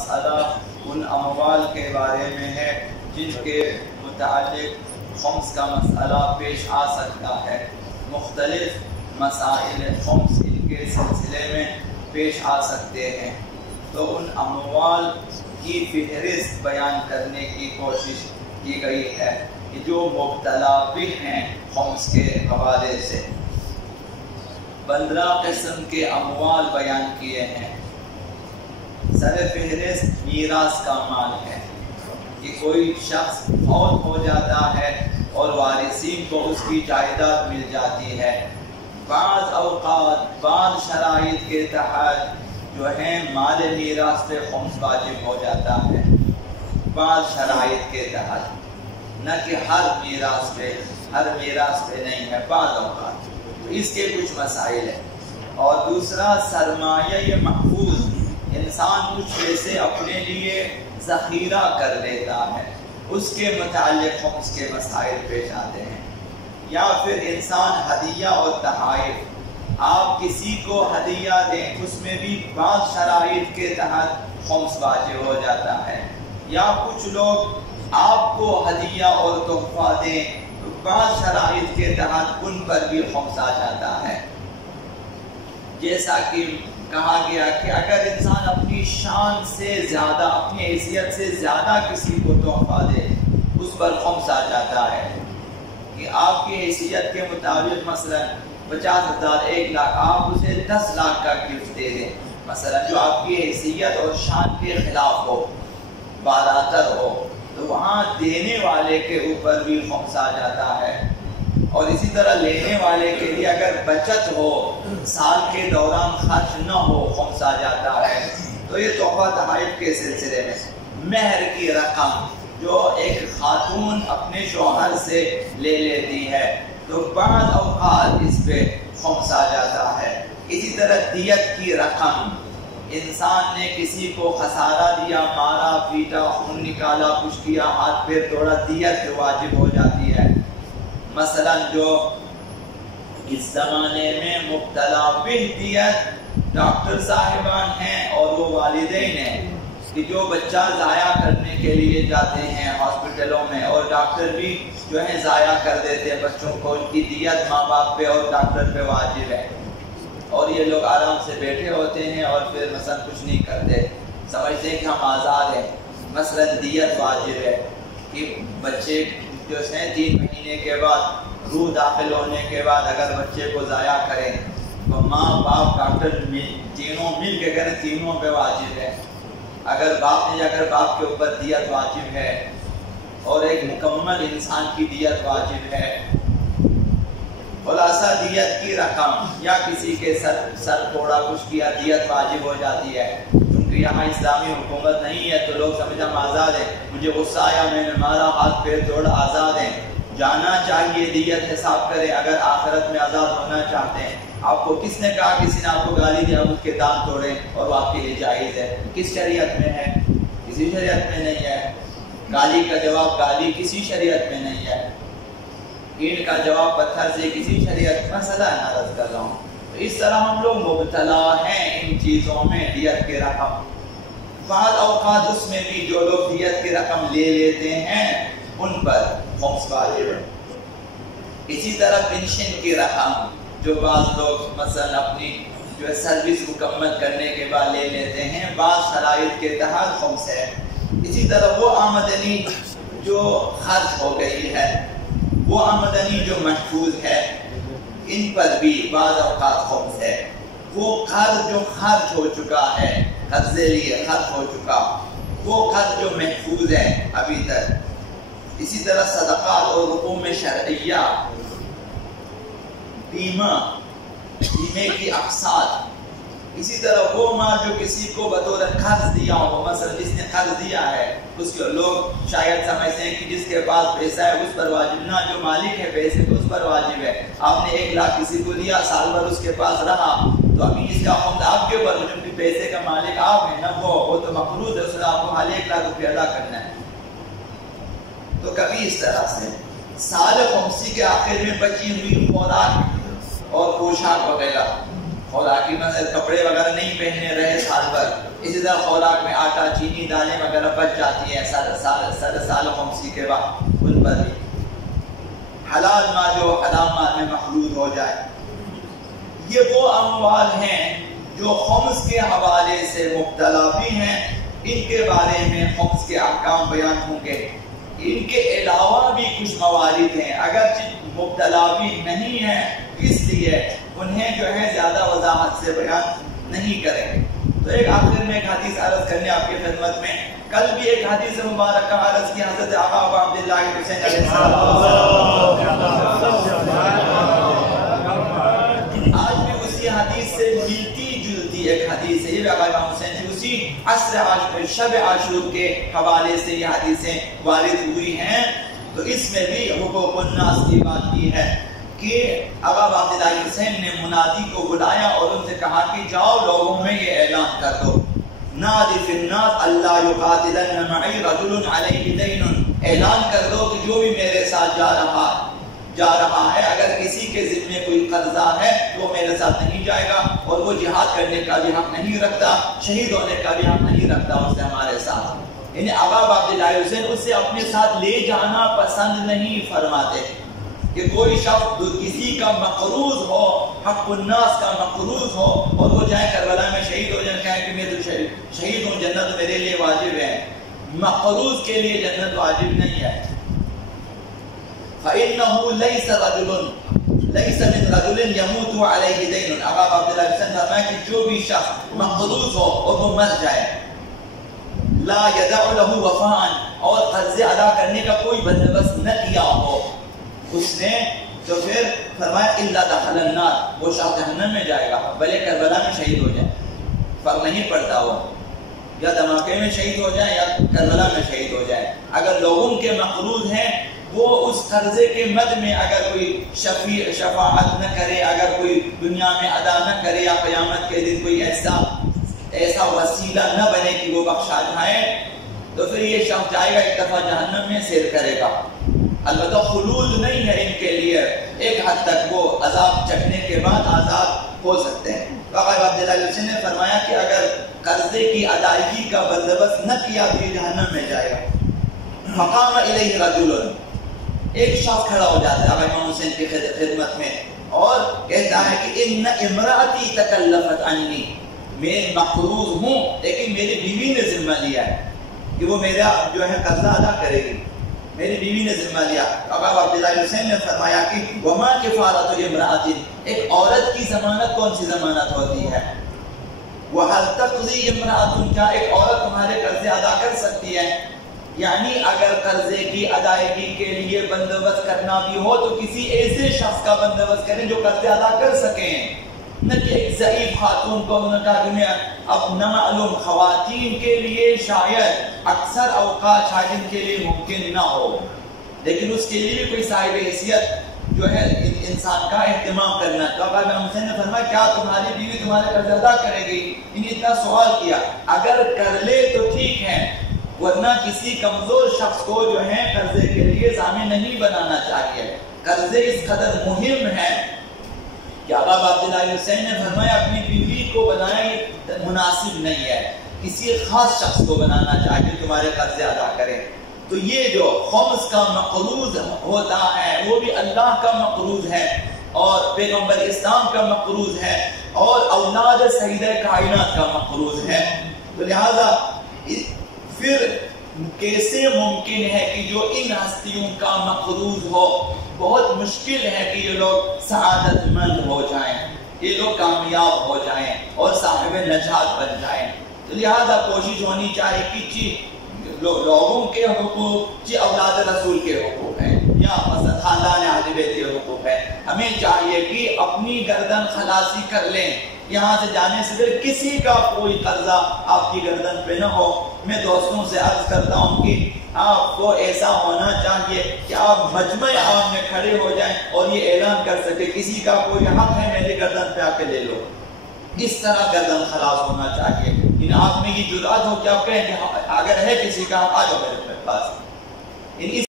مسئلہ ان اموال کے بارے میں ہے جن کے متعلق خمس کا مسئلہ پیش آ سکتا ہے۔ مختلف مسائل خمس ان کے سلسلے میں پیش آ سکتے ہیں، تو ان اموال کی فہرست بیان کرنے کی کوشش کی گئی ہے کہ جو مبتلا بھی ہیں خمس کے حوالے سے۔ 15 قسم کے اموال بیان کیے ہیں۔ سر فہرست میراث کا مال ہے کہ کوئی شخص فوت ہو جاتا ہے اور وارثین کو اس کی جائیداد مل جاتی ہے۔ بعض اوقات بعض شرائط کے تحت جو ہے مال میراث پہ خمس واجب ہو جاتا ہے، بعض شرائط کے تحت، نہ کہ ہر میراث پہ نہیں ہے، بعض اوقات۔ تو اس کے کچھ مسائل ہیں۔ اور دوسرا سرمایہ محفوظ، انسان کچھ پیسے اپنے لیے ذخیرہ کر لیتا ہے، اس کے متعلق خمس کے مسائل پیش آتے ہیں۔ یا پھر انسان ہدیہ اور تحائف، آپ کسی کو ہدیہ دیں، اس میں بھی بعض شرائط کے تحت خمس واجب ہو جاتا ہے۔ یا کچھ لوگ آپ کو ہدیہ اور تحفہ دیں، تو بعض شرائط کے تحت ان پر بھی خمس آ جاتا ہے۔ جیسا کہ کہا گیا کہ اگر انسان اپنی شان سے زیادہ، اپنی حیثیت سے زیادہ کسی کو تحفہ دے، اس پر خمس آ جاتا ہے۔ کہ آپ کی حیثیت کے مطابق مثلا 50,000 1 لاکھ، آپ اسے 10 لاکھ کا گفٹ دے دیں مثلا، جو آپ کی حیثیت اور شان کے خلاف ہو، بالاتر ہو، تو وہاں دینے والے کے اوپر بھی خمس آ جاتا ہے۔ اور اسی طرح لینے والے کے لیے اگر بچت ہو، سال کے دوران خرچ نہ ہو، خمس آ جاتا ہے۔ تو یہ تحفہ تحائف کے سلسلے میں مہر کی رقم جو ایک خاتون اپنے شوہر سے لے لیتی ہے، تو بعض اوقات اس پہ خمس آ جاتا ہے۔ اسی طرح دیت کی رقم، انسان نے کسی کو خسارہ دیا، مارا پیٹا، خون نکالا، کچھ کیا، ہاتھ پیر توڑا، دیت واجب ہو جاتی ہے۔ مثلا جو اس زمانے میں مبتلا بہ دیت ڈاکٹر صاحبان ہیں اور وہ والدین ہیں کہ جو بچہ ضائع کرنے کے لیے جاتے ہیں ہاسپٹلوں میں، اور ڈاکٹر بھی جو ہے ضائع کر دیتے ہیں بچوں کو، ان کی دیت ماں باپ پہ اور ڈاکٹر پہ واجب ہے۔ اور یہ لوگ آرام سے بیٹھے ہوتے ہیں اور پھر مثلا کچھ نہیں کرتے، سمجھتے ہیں کہ ہم آزاد ہیں۔ مثلا دیت واجب ہے کہ بچے جو ہیں 3 مہینے کے بعد روح داخل ہونے کے بعد اگر بچے کو ضائع کریں تو ماں باپ ڈاکٹر تینوں مل کے کریں، تینوں پہ واجب ہے۔ اگر باپ نے اگر باپ کے اوپر دیت واجب ہے، اور ایک مکمل انسان کی دیت واجب ہے۔ خلاصہ دیت کی رقم، یا کسی کے سر توڑا، کچھ کیا، دیت واجب ہو جاتی ہے۔ کیونکہ یہاں اسلامی حکومت نہیں ہے تو لوگ سمجھا ہم آزاد ہیں، مجھے غصہ آیا، میں نے مارا، ہاتھ پیر توڑا، آزاد ہیں۔ جانا چاہیے، دیت حساب کریں اگر آخرت میں آزاد ہونا چاہتے ہیں۔ آپ کو کس نے کہا کسی نے آپ کو گالی دیا اس کے دانت توڑیں اور وہ آپ کے لیے جائز ہے؟ کس شریعت میں ہے؟ کسی شریعت میں نہیں ہے۔ گالی کا جواب گالی کسی شریعت میں نہیں ہے۔ اینٹ کا جواب پتھر سے کسی شریعت، مسئلہ نارض کر رہا ہوں۔ تو اس طرح ہم لوگ مبتلا ہیں ان چیزوں میں، دیت کی رقم۔ بعض اوقات اس میں بھی جو لوگ دیت کی رقم لے لیتے ہیں ان پر خمس واجب ہے۔ اسی طرح پنشن کی رقم جو بعض لوگ مثلا اپنی جو ہے سروس مکمل کرنے کے بعد لے لیتے ہیں، بعض شرائط کے تحت خمس ہے۔ اسی طرح وہ آمدنی جو خرچ ہو گئی ہے، وہ آمدنی جو محفوظ ہے، ان پر بھی بعض اوقات خمس ہے۔ وہ قرض جو خرچ ہو چکا ہے، قرضے لیے خرچ ہو چکا، وہ قرض جو محفوظ ہے ابھی تک۔ اسی طرح صدقات اور رقوم شرعیہ، بیمے کی اقساط، اسی طرح وہ مال جو کسی کو بطور قرض دیا ہو، مثلا جس نے قرض دیا ہے اس کے لوگ شاید سمجھتے ہیں کہ جس کے پاس پیسہ ہے اس پر واجب، نہ جو مالک ہے پیسے کو اس پر واجب ہے۔ آپ نے 1 لاکھ کسی کو دیا، سال بھر اس کے پاس رہا، تو ابھی اس کا خمس آپ کے اوپر، کیونکہ پیسے کا مالک آپ ہیں، نہ وہ تو مقروض ہے، اس نے آپ کو حال 1 لاکھ روپے ادا کرنا ہے۔ تو کبھی اس طرح سے سال خمسی کے آخر میں بچی ہوئی خوراک اور پوشاک وغیرہ، خوراکی مثلا کپڑے وغیرہ نہیں پہننے رہے سال بھر، اسی طرح خوراک میں آٹا چینی دالیں وغیرہ بچ جاتی ہیں سال خمسی کے بعد، ان پر بھی حلال مال جو حرام مال میں مخلوط ہو جائے۔ یہ وہ اموال ہیں جو خمس کے حوالے سے مبتلا بھی ہیں، ان کے بارے میں خمس کے احکام بیان ہوں گے۔ ان کے علاوہ بھی کچھ موارد ہیں اگرچہ مبتلا بھی نہیں ہیں، اس لیے انہیں جو ہے زیادہ وضاحت سے بیان نہیں کریں گے۔ تو ایک آخر میں ایک حدیث عرض کرنے آپ کی خدمت میں، کل بھی ایک حدیث مبارکہ عرض کی حضرت آقا ابو عبداللہ حسین علیہ السلام، آج بھی اسی حدیث سے ملتی جلتی ایک حدیث ہے، یہ بھی آقا امام حسین کی اسی عصر شب عاشور کے حوالے سے یہ حدیثیں وارد ہوئی ہیں۔ تو اس میں بھی حقوق الناس کی بات کی ہے کہ آقا عبداللہ حسین نے منادی کو بلایا اور ان سے کہا کہ جاؤ لوگوں میں یہ اعلان کر دو، نادی فی الناس اللہ یقاتلن معی رجل علیہ دین، اعلان کر دو کہ جو بھی میرے ساتھ جا رہا ہے اگر کسی کے ذمے کوئی قرضہ ہے وہ میرے ساتھ نہیں جائے گا، اور وہ جہاد کرنے کا بھی حق نہیں رکھتا، شہید ہونے کا بھی حق نہیں رکھتا اس سے ہمارے ساتھ۔ یعنی آقا عبداللہ حسین اسے اپنے ساتھ لے جانا پسند نہیں فرماتے کہ کوئی شخص کسی کا مقروض ہو، حق الناس کا مقروض ہو، اور وہ جائے کربلا میں شہید ہو جائے، کہیں کہ میں تو شہید ہوں، جنت میرے لیے واجب ہے۔ مقروض کے لیے جنت واجب نہیں ہے۔ فَإِنَّهُ لَيْسَ مِنْ رَجُلٍ يَمُوتُ عَلَيْهِ دَيْنٌ، آقا عبداللہ حسین فرمایا کہ جو بھی شخص مقروض ہو اور وہ مر جائے، لا يَدَعُ لَهُ وَفَاءً، اور قرض ادا کرنے کا کوئی بندوبست نہ کیا ہو اس نے، تو پھر فرمایا الا دخل النار، وہ شخص جہنم میں جائے گا، بھلے کربلا میں شہید ہو جائے، فرق نہیں پڑتا وہ یا دھماکے میں شہید ہو جائے یا کربلا میں شہید ہو جائے۔ اگر لوگوں کے مقروض ہیں وہ اس قرضے کے مد میں اگر کوئی شفاعت نہ کرے، اگر کوئی دنیا میں ادا نہ کرے، یا قیامت کے دن کوئی ایسا وسیلہ نہ بنے کہ وہ بخشا جائے، تو پھر یہ شخص جائے گا ایک دفعہ جہنم میں سیر کرے گا۔ البتہ خلود نہیں ہے ان کے لیے، ایک حد تک وہ عذاب چکھنے کے بعد آزاد ہو سکتے ہیں۔ آقا عبداللہ حسین نے فرمایا کہ اگر قرضے کی ادائیگی کا بندوبست نہ کیا تو یہ جہنم میں جائے گا۔ فقام الیہ رجل، ایک شخص کھڑا ہو جاتا ہے آقا امام حسین کی خدمت میں اور کہتا ہے کہ ان امراتی تکلفت عنی، میں مقروض ہوں لیکن میری بیوی نے ذمہ لیا ہے کہ وہ میرا جو ہے قرضہ ادا کرے گی، میری بیوی نے ذمہ لیا۔ آقا عبداللہ حسین نے فرمایا کہ وما کفارۃ امرأۃ، ایک عورت کی ضمانت کون سی ضمانت ہوتی ہے؟ وَهَلْ تَقْضِي امرأۃ، کیا ایک عورت تمہارے قرضے ادا کر سکتی ہے؟ یعنی اگر قرضے کی ادائیگی کے لیے بندوبست کرنا بھی ہو تو کسی ایسے شخص کا بندوبست کریں جو قرضے ادا کر سکیں، نہ کہ ایک ضعیف خاتون کو۔ انہوں نے کہا کہ میں اب نہ معلوم خواتین کے لیے شاید اکثر اوقات شاید کے لیے ممکن نہ ہو، لیکن اس کے لیے بھی کوئی صاحب حیثیت جو ہے انسان کا اہتمام کرنا۔ تو آقا امام حسین نے فرمایا کیا تمہاری بیوی تمہارے قرض ادا کرے گی؟ انہیں اتنا سوال کیا، اگر کر لے تو ٹھیک ہے، ورنہ کسی کمزور شخص کو جو ہے قرضے کے لیے ضامن نہیں بنانا چاہیے۔ قرضے اس قدر مہم ہے کہ آقا عبداللہ حسین نے فرمایا اپنی بیوی کو بنایا یہ مناسب نہیں ہے، کسی خاص شخص کو بنانا چاہیے تمہارے قرضے ادا کرے۔ تو یہ جو خمس کا مقروض ہوتا ہے وہ بھی اللہ کا مقروض ہے اور پیغمبر اسلام کا مقروض ہے اور اولاد سیدہ کائنات کا مقروض ہے۔ تو لہذا پھر کیسے ممکن ہے کہ جو ان ہستیوں کا مقروض ہو، بہت مشکل ہے کہ یہ لوگ سعادت مند ہو جائیں، یہ لوگ کامیاب ہو جائیں اور صاحب نجات بن جائیں۔ تو لہذا کوشش ہونی چاہیے کہ لوگوں کے حقوق اولاد رسول کے حقوق ہیں یا مثلا خاندان اہل بیت کے حقوق ہے، ہمیں چاہیے کہ اپنی گردن خلاصی کر لیں، یہاں سے جانے سے پھر کسی کا کوئی قرضہ آپ کی گردن پہ نہ ہو۔ میں دوستوں سے عرض کرتا ہوں کہ آپ کو ایسا ہونا چاہیے کہ آپ مجمع عام میں کھڑے ہو جائیں اور یہ اعلان کر سکے کسی کا کوئی حق ہے میری گردن پہ آ کے لے لو، اس طرح گردن خلاص ہونا چاہیے۔ ان آپ میں یہ جرأت ہو کہ آپ کہیں کہ اگر ہے کسی کا حق آ جاؤ میرے پاس۔